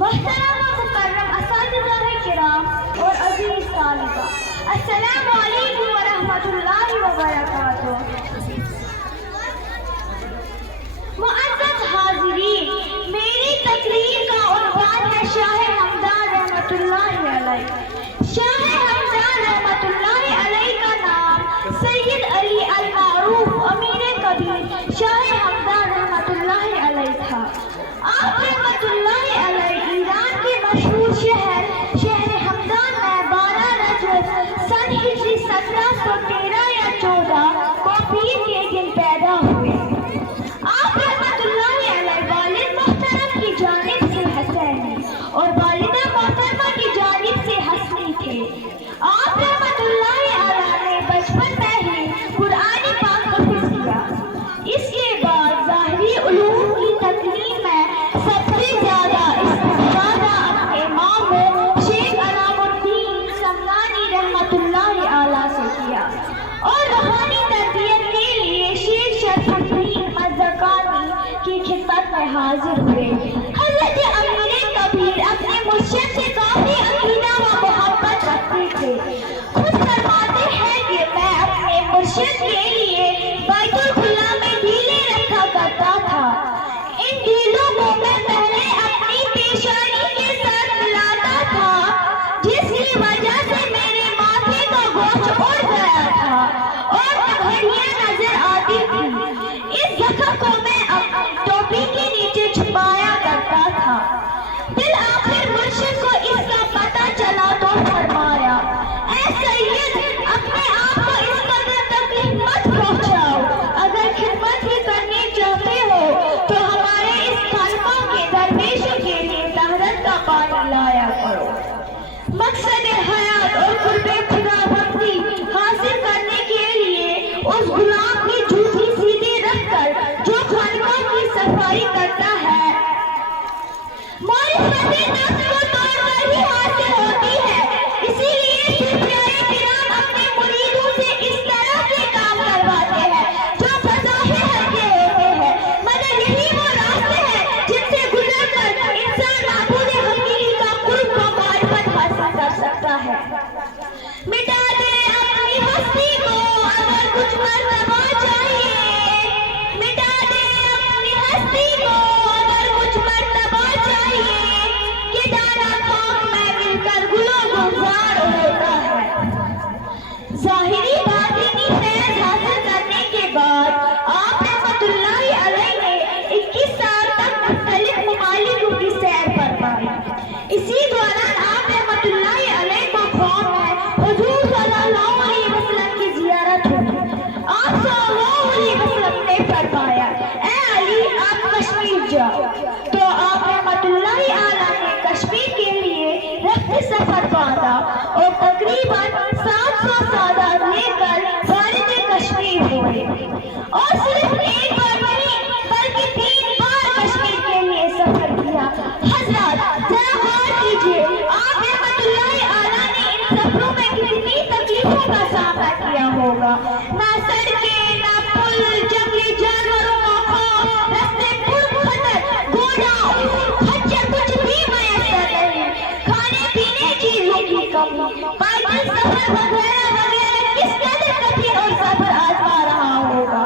محترم و مکرم اساتذہ کرام اور عزیز طالبہ، السلام علیکم ورحمۃ اللہ وبرکاتہ۔ معزز حاضرین، میری تقریر کا عنوان ہے شاہ ہمدان رحمۃ اللہ علیہ۔ شاہ ہمدان رحمۃ اللہ علیہ کا نام سید علی المعروف امیر کبیر شاہ ہمدان رحمۃ اللہ علیہ تھا۔ آپ رحمۃ اللہ علیہ ایران کے مشہور شہر ہمدان میں 12 رجب سن ہجری 1713 یا 14 کو پیر کے دن پیدا ہوئے۔ آپ رحمۃ اللہ علیہ والد محترم کی جانب سے حسینی اور والدہ محترمہ کی جانب سے حسنی تھے۔ آپ رحمۃ اللہ علیہ نے بچپن میں ہی قرآن پاک حفظ کیا۔ اس کے بعد ظاہری علوم کی تعلیم میں سب سے زیادہ استفادہ اپنے امام شیخ علام الدین سمنانی رحمۃ اللہ علیہ سے کیا اور روحانی تربیت کے لیے شیخ شرف الدین مزدکانی کی خدمت میں حاضر ہوئے۔ حضرت امیر کبیر اپنے مرشد سے کافی عقیدہ و محبت رکھتے تھے۔ خود فرماتے ہیں کہ میں اپنے مرشد کے لیے بیت الخلا میں ڈھیلے رکھا کرتا تھا۔ ان ڈھیلوں کو میں پہلے اپنی پیشانی کے ساتھ ملاتا تھا، جس کی وجہ سے میرے ماتھے کا گوشت اڑ گیا تھا اور گھڑیاں نظر آتی تھی۔ اس زخم کو میں اپنی ٹوپی کے نیچے چھپایا کرتا تھا۔ بالآخر مرشد کو اس کا پتہ چلا تو فرمایا، اے سید، اپنے آپ کو اس قدر تکلیف مت پہنچاؤ۔ اگر خدمت ہی کرنی چاہتے ہو تو ہمارے اس خانقاہ کے درویشوں کے لیے طہارت کا پانی لایا کرو۔ مقصد حیات اور قرب خدا بختی حاصل کرنے کے لیے اس غلام کی جوتی سیدھے رکھ کر جو خانقاہ کی صفائی کرتا ہے، معرفت نفس کو توڑ کر ہی حاصل ہوتی ہے۔ اسی لیے صوفیاء کرام اپنے مریدوں سے اس طرح کے کام کرواتے ہیں جو بظاہر ہلکے ہوتے ہیں، مگر یہی وہ راستے ہیں جن سے گزر کر انسان معبود حقیقی کا قرب و معرفت حاصل کر سکتا ہے۔ مٹا دے اپنی ہستی کو اگر کچھ مرتبہ چاہیے، مٹا دے اپنی ہستی کو اگر کچھ مرتبہ چاہیے، کہ دانا پاک میں مل کر گلو گلزار ہوتا ہے۔ ظاہری باطنی فیض حاصل کرنے کے بعد آپ رحمۃ اللہ علیہ نے 21 سال تک مختلف ممالک کی سیر فرمائی۔ اسی دوران آپ رحمۃ اللہ علیہ کو قوم میں حضور صلی اللہ علیہ وسلم کی زیارت ہوئی۔ آپ صلی اللہ علیہ وسلم نے فرمایا، اے علی، آپ کشمیر جاؤ۔ تو آپ رحمۃ اللہ علیہ نے کشمیر کے لیے رخت سفر باندھا اور تقریباً 700 سادات لے کر وارد کشمیر ہوئے، اور صرف ایک بار نہیں بلکہ 3 بار کشمیر کے لیے سفر کیا۔ حضرات ذرا غور کیجیے، آپ رحمۃ اللہ علیہ نے ان سفروں میں کتنی تکلیفوں کا سامنا کیا ہوگا۔ نہ سڑکیں، نہ پل، جنگلی جانوروں کا خوف، راستے پر خطر، گھوڑا، اونٹ، خچر کچھ بھی میسر نہیں، کھانے پینے چیزوں کی کمی، پیدل سفر وغیرہ وغیرہ، کس قدر کٹھن اور صبر آزما رہا ہوگا۔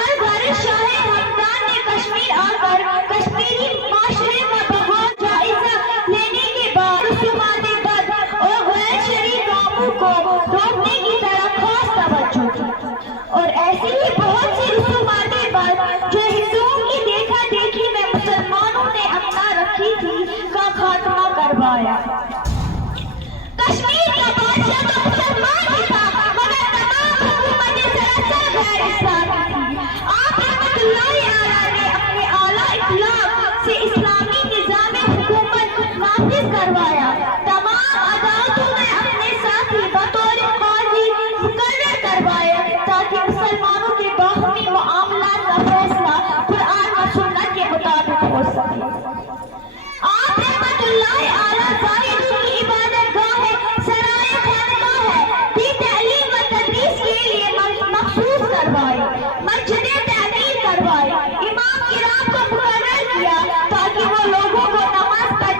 البر شاہ ہمدان نے کشمیر آ کر کشمیری معاشرے کا بہت جائزہ لینے کے بعد رسومات بد اور غیر شرعی کاموں کو روکنے کی طرف خاص توجہ کی، اور ایسی ہی بہت سی رسومات بد جو ہندوؤں کی دیکھا دیکھی میں مسلمانوں نے اپنا رکھی تھی کا خاتمہ کروایا۔ کشمیر کا بادشاہ تو مسلمان ہی تھا، مگر تمام حکومتیں سراسر غیر اسلامی تھی۔ آپ رحمۃ اللہ علیہ نے اپنے اعلیٰ اطلاق سے اسلامی نظام حکومت نافذ کروایا۔ تمام عدالتوں میں اپنے ساتھی بطور قاضی مقرر کروائے تاکہ مسلمانوں کے باہمی معاملات کا فیصلہ قرآن و سنت کے مطابق ہو سکے۔ آپ رحمۃ اللہ علیہ ظاہر کی عبادت گاہ ہے، سرائے خانقاہ ہے، بھی تعلیم و تدریس کے لیے مخصوص کروائی، مسجدیں تعمیر کروائی، امام کرام کو مقرر کیا تاکہ وہ لوگوں کو نماز پڑھنے